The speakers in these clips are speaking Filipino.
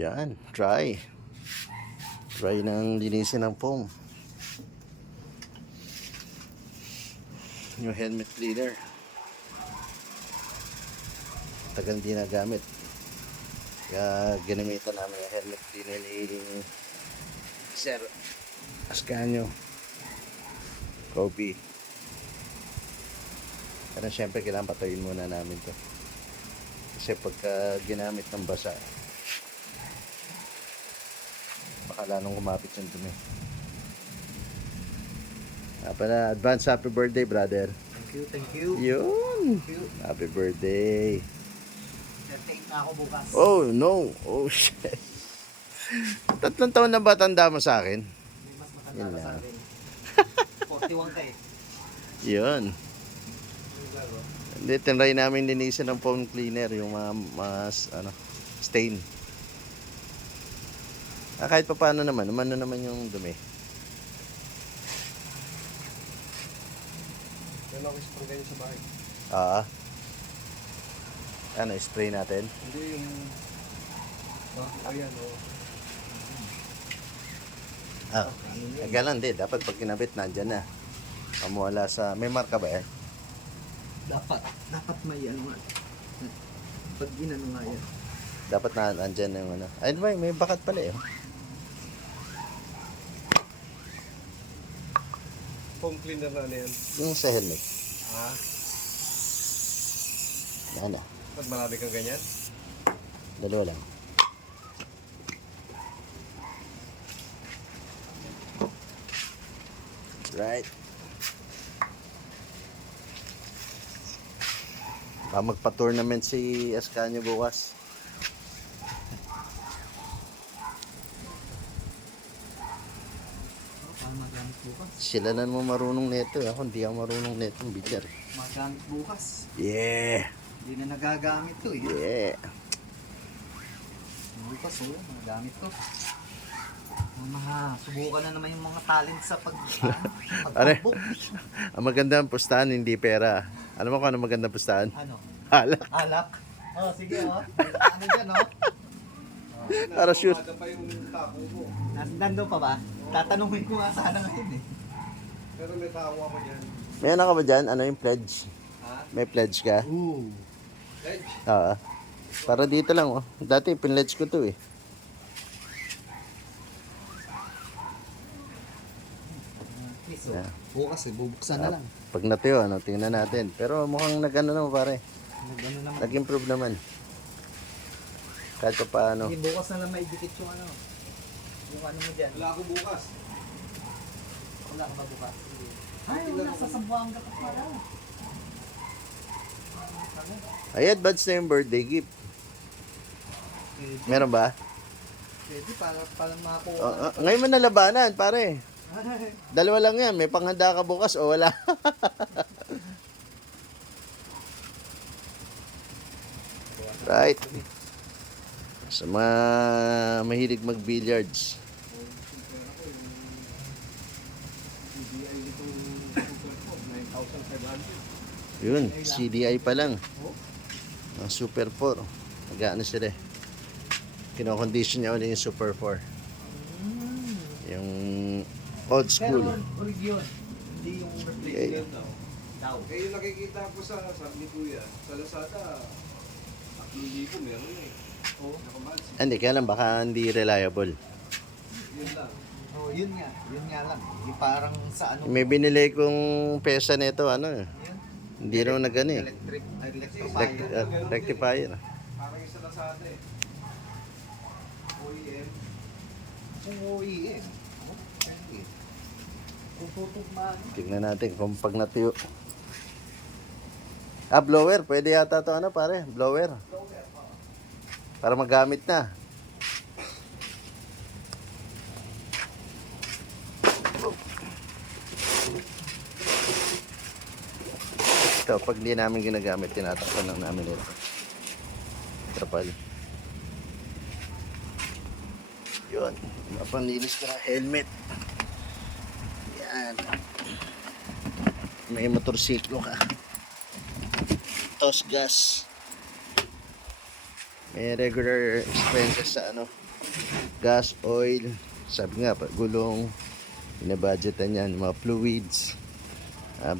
Yan, try. Try ng linisin ng foam. Yung helmet cleaner. Tagal hindi nagamit. Kaya ginamitan namin yung helmet cleaner ni Sir Ascanio Kobe. Pero syempre kailangan patayin muna namin to. Kasi pagka ginamit ng basa, baka lalong kumapit yung dumi. Pala, advance happy birthday, brother. Thank you, thank you. Yun. Thank you. Happy birthday. Take na ako bukas. Oh, no. Oh, shit. 3 taon na ba tanda mo sa akin? May mas matanda Yun ka sa lang. akin. 41 ka eh. Yun. Yung laro. Hindi, tinry namin linisin ng foam cleaner, yung ano, stain. Kahit pa paano naman, umano naman yung dumi. Yan ako isang ganyan sa bahay. Ano, spray natin? Hindi yung... ayan o. Ganon din. Dapat pag kinabit, nandyan na. Mamuwala sa... May marka ba yan? Dapat may ano nga. Pag ginano nga yan. Dapat na nandyan yung ano. Ay, may bakat pala eh. Foam cleaner na yan. Yung sa helmet. Ah? Ano? Pag marami kang ganyan? Dalawa lang. Right. Magpa-tournament si Ascanio bukas. Paano magamit bukas? Sila na mo marunong neto. Ako hindi ako marunong neto. Bilyar. Magamit bukas. Yeah. Hindi na nagagamit to eh. Yeah. Bukas magagamit to. Subukan na naman yung mga talent sa pag-book. Ang magandang pustahan, hindi pera. Alam mo kung ano magandang pustahan? Ano? Alak. Alak? Oh, sige oh. Ano dyan oh. Para shoot. Aga pa yung tako mo. Nandun pa ba? Tatanungin ko nga sana ngayon eh. Pero may tako ako dyan. May ano ka ba dyan? Ano yung pledge? Ha? May pledge ka? Ooh. Pledge? Oo. Para dito lang oh. Dati pinledge ko to eh. So, Yeah. bukas eh, bubuksan na lang. Pag natuyo, ano, tingnan natin. Pero mukhang nag-ano naman pare. Ano naman. Nag-improve naman. Kahit pa paano. Hindi, bukas na lang maidikit yung ano. Yung ano mo dyan. Wala ako bukas. Wala ka ba bukas? Ay, wala. Sa Sambuanga ka pala. Ay, advance na yung birthday gift. Meron ba? Pwede, para makakuha. Ngayon mo nalabanan, pare. Dalawa lang yan. May panghanda ka bukas o wala. Right. Sa mga mahilig mag-billiards. Yun, CDI pa lang. Ang Super 4. Nag-ano sila eh. Kino-condition niya ulit yung Super 4. Yung old school. Pero original, hindi yung replacement daw. Eh, yung nakikita ko sa sabi ni Kuya, sa Lazada, 3,000 meron eh. Oo. Nakamahal. Hindi, kaya lang baka hindi reliable. Yun lang. Oh, yun nga lang. Hindi parang sa ano. May binili kong pesa nito, ano eh. Yun. Hindi raw nagano eh. Electrifier. Rectifier. Parang yung sa Lazada eh. OEM. Kung OEM. Okay. Kung tutugmaan. Tignan natin kung pag natuyo. Blower. Pwede yata to ano pare. Blower. Para magamit na. Ito, pag di namin ginagamit, tinatakpan lang namin ito. Trapal. Yun. Mapanilis ka ng helmet. Yan. May motorsiklo ka. Tos gas. May regular expenses sa ano, gas, oil, sabi nga, gulong, binabudgetan yan, mga fluids,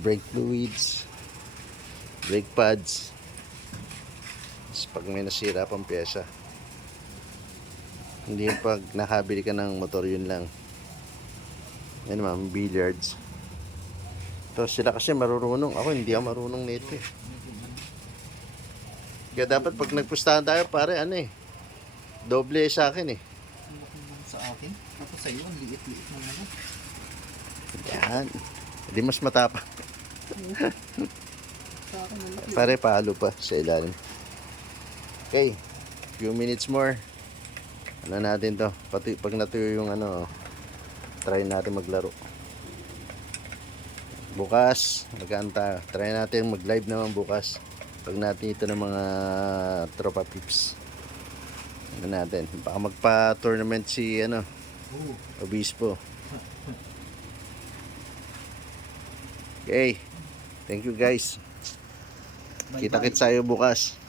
brake fluids, brake pads. Tapos pag may nasira pang pyesa, hindi yung pag nakabili ka ng motor, yun lang. Yan naman, billiards. Ito sila kasi marurunong. Ako hindi ako marunong nito eh. Kaya dapat pag nagpustahan tayo, pare, ano eh, doble sa akin eh. Sa akin. Tapos sa'yo, ang liit-liit ng ano. Yan. Hindi mas matapang. Sa akin, ang laki. Pare, pahalo pa sa ilalim. Okay. Few minutes more. Ano natin to? Pati pag natuyo yung ano, try natin maglaro. Bukas, magkanta. Try natin mag-live naman bukas. Pag natin ito ng mga tropa pips. Ano natin? Baka magpa-tournament si ano, Obispo. Okay. Thank you guys. Kita-kits tayo bukas.